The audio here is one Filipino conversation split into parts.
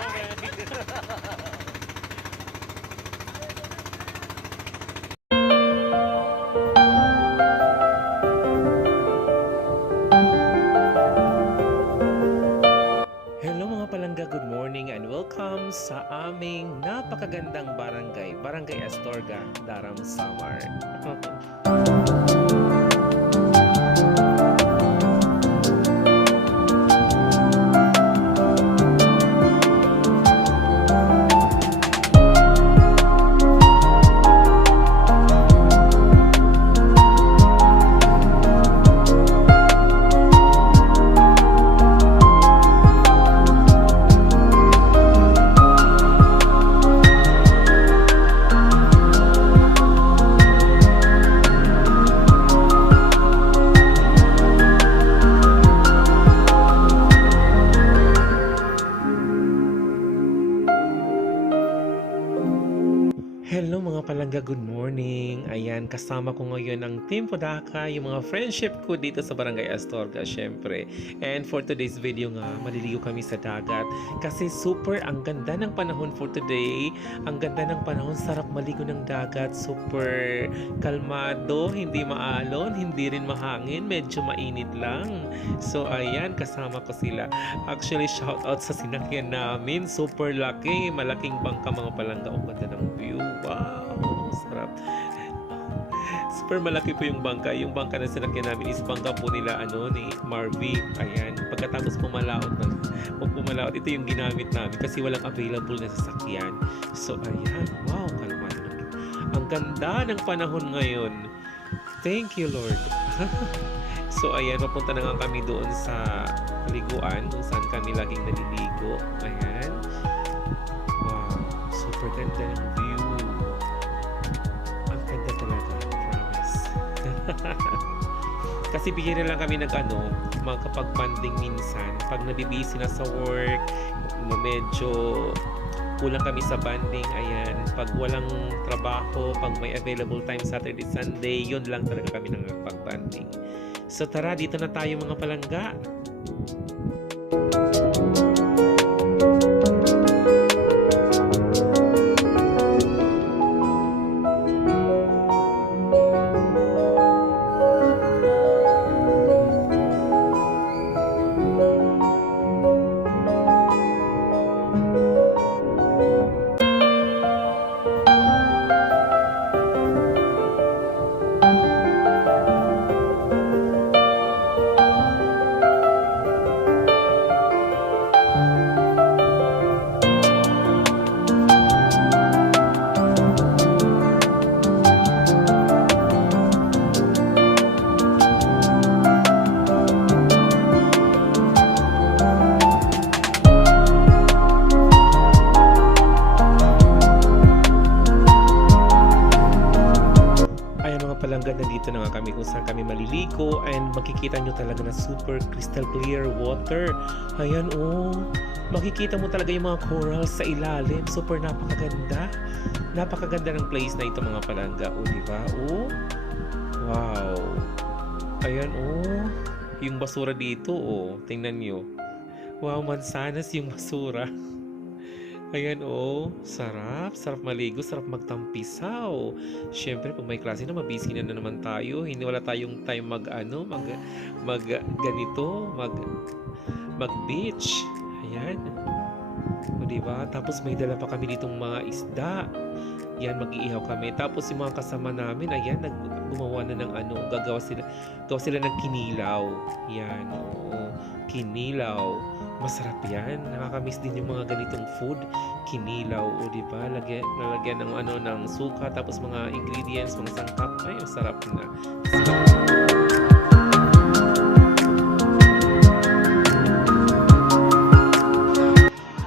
Hello mga palangga, good morning and welcome sa aming napakagandang barangay, Barangay Astorga, Daram, Samar. Hello mga palangga, good morning. Ayan, kasama ko ngayon ang Team Podaka, yung mga friendship ko dito sa Barangay Astorga, syempre. And for today's video nga, maliligo kami sa dagat kasi super ang ganda ng panahon for today. Ang ganda ng panahon, sarap maligo ng dagat, super kalmado, hindi maalon, hindi rin mahangin, medyo mainit lang. So ayan, kasama ko sila. Actually, shout out sa sinakyan namin, super laki, malaking bangka mga palangga. Ang ganda ng view. Wow, sarap. Super malaki po yung bangka. Yung bangka na sinakyan namin is bangka po nila ni Marvy. Ayan. Pagkatapos pumalaot, ito yung ginamit namin kasi walang available na sasakyan. So ayan, wow, kalmado. Ang ganda ng panahon ngayon. Thank you, Lord. So ayan, papunta na nga kami doon sa paliguan kung saan kami laging naliligo. Ayan. Wow, super ganda ng view. Ang ganda talaga, promise. Kasi bigyan na lang kami magkapag-banding minsan. Pag nabibisi na sa work, medyo kulang kami sa banding. Ayan, pag walang trabaho, pag may available time Saturday, Sunday, yun lang talaga kami nagpag-banding. So tara, dito na tayo mga palangga. Palangga, nandito na nga kami kung saan kami maliligo and makikita nyo talaga na super crystal clear water. Ayan, makikita mo talaga yung mga corals sa ilalim. Super napakaganda. Napakaganda ng place na ito mga palangga. Diba? Wow. Ayan, yung basura dito, tingnan nyo. Wow, mansanas yung basura. Ayan, sarap. Sarap maligo, sarap magtampisaw. Siyempre, pag may klase na, mabisi na naman tayo. Hindi wala tayong time mag-beach. Ayan. Diba? Tapos may dala pa kami ditong mga isda. Yan, mag-iihaw kami. Tapos yung mga kasama namin, ayan, gumawa na ng gawa sila ng kinilaw. Yan, kinilaw. Masarap yan. Nakakamiss din yung mga ganitong food. Kinilaw, diba? Lalagyan ng suka, tapos mga ingredients, mga sangkap. Ay, masarap na.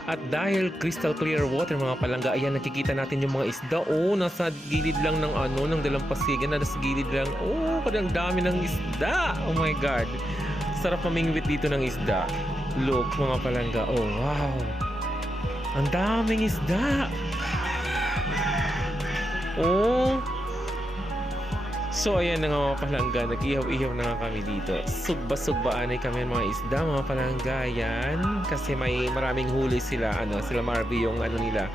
At dahil crystal clear water mga palangga, ayan, nakikita natin yung mga isda. Nasa gilid lang ng dalampasigan, nasa gilid lang. Parang dami ng isda. Oh my God. Sarap mamingwit dito ng isda. Look mga palangga, wow. Ang daming isda. So ayan na nga mga palangga, nag-ihaw-ihaw na nga kami dito. Sugba-sugbaan ay kami ng mga isda mga palangga yan. Kasi maraming huli sila, sila Marvy yung nila,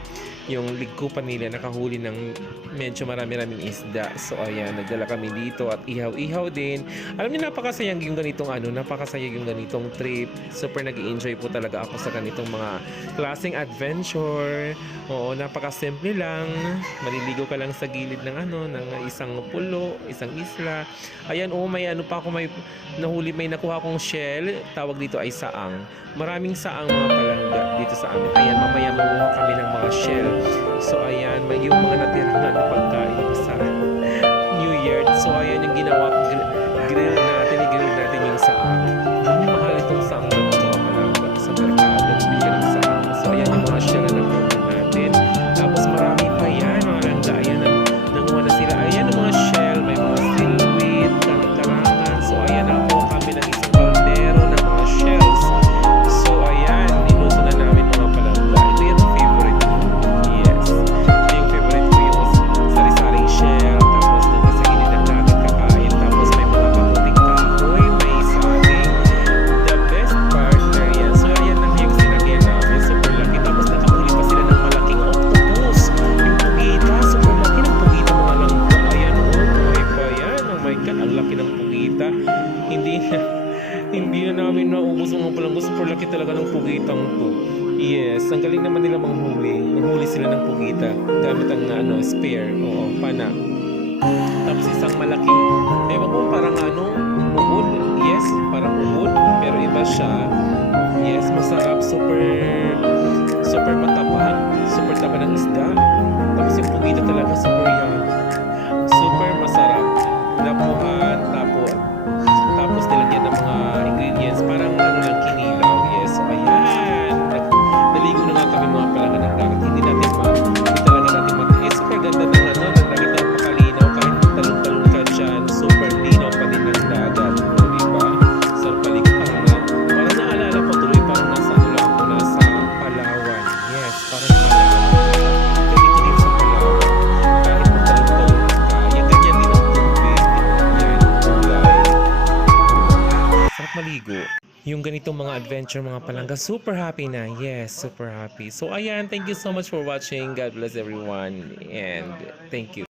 yung ligkupan nila nakahuli ng medyo marami-raming isda. So ayan, nagdala kami dito at ihaw-ihaw din. Alam niyo napakasayang yung ganitong napakasaya yung ganitong trip. Super nag-enjoy po talaga ako sa ganitong mga klaseng adventure. Oo, napakasimple lang. Maliligo ka lang sa gilid ng ng isang pulo, isang isla. Ayan, may pa ako, may nahuli, may nakuha kong shell. Tawag dito ay saang. Maraming saang mga palangga dito sa amin. Ayan, mamaya manguha kami ng mga shell. So ayan, may yung mga natira na pagkain sa New Year. So ayan yung ginawa ko, grill natin yung saang. Mahal itong saang na mga palangga sa merkado. Bigyan ng saang. So ayan yung mga shell na nakuha natin. Tapos marami pa yan, mga langga. Ayan, nanguha na sila. Ayan ang mga shell. May mga silweed, karangan. So ayan, nakuha kami ng isang kaldero ng mga shells. So ayan, niluto na namin mga palangga. Ito yung favorite ko. Yes. Ito yung favorite ko, yung sari-saring shell. Tapos nung sa gilid ng natin kakain. Tapos may mga kamuting kahoy, may saging. The best partner yan. So ayan ang yung sinagyan namin. Super laki. Tapos nakahuli pa sila ng malaking octopus. Yung pugita. Super laki ng pugita mga langga. Ayan, buhay pa yan. Oh my God, ang laki ng pugita. Hindi na namin naubos mga palangga. Super laki talaga ng pugitang to. Yes, ang galing naman nila manghuli. Nanghuli sila ng pugita gamit ang spear. Oo, pana. Tapos isang malaking, ewan ko, parang umod. Yes, parang umod. Pero iba siya. Yes, masarap. Super matapang. Super taba ng isda. Tapos yung pugita talaga super yan. Super masarap. Lapuhan, tapos nilagyan ng mga ingredients. Parang lang kinilaw. Yes, so ayan. Naligo na nga kami mga palangga ng dagat. Hindi talaga natin matiis. Super ganda ng ng dagat. Napakalinaw. Kahit talong-talong ka dyan, super linaw pa din ng dagat. O, diba? Sa paligparan na. Parang naalala ko tuloy, parang nasa nasa Palawan. Yes, parang Palawan. Ganito din sa Palawan. Kahit talong-talong ka. Yan, ganyan din ang tubig. Yan, kulay. Sarap maligo. Yung ganitong mga adventure mga palangga, super happy na. Yes, super happy. So ayan, thank you so much for watching. God bless everyone and thank you.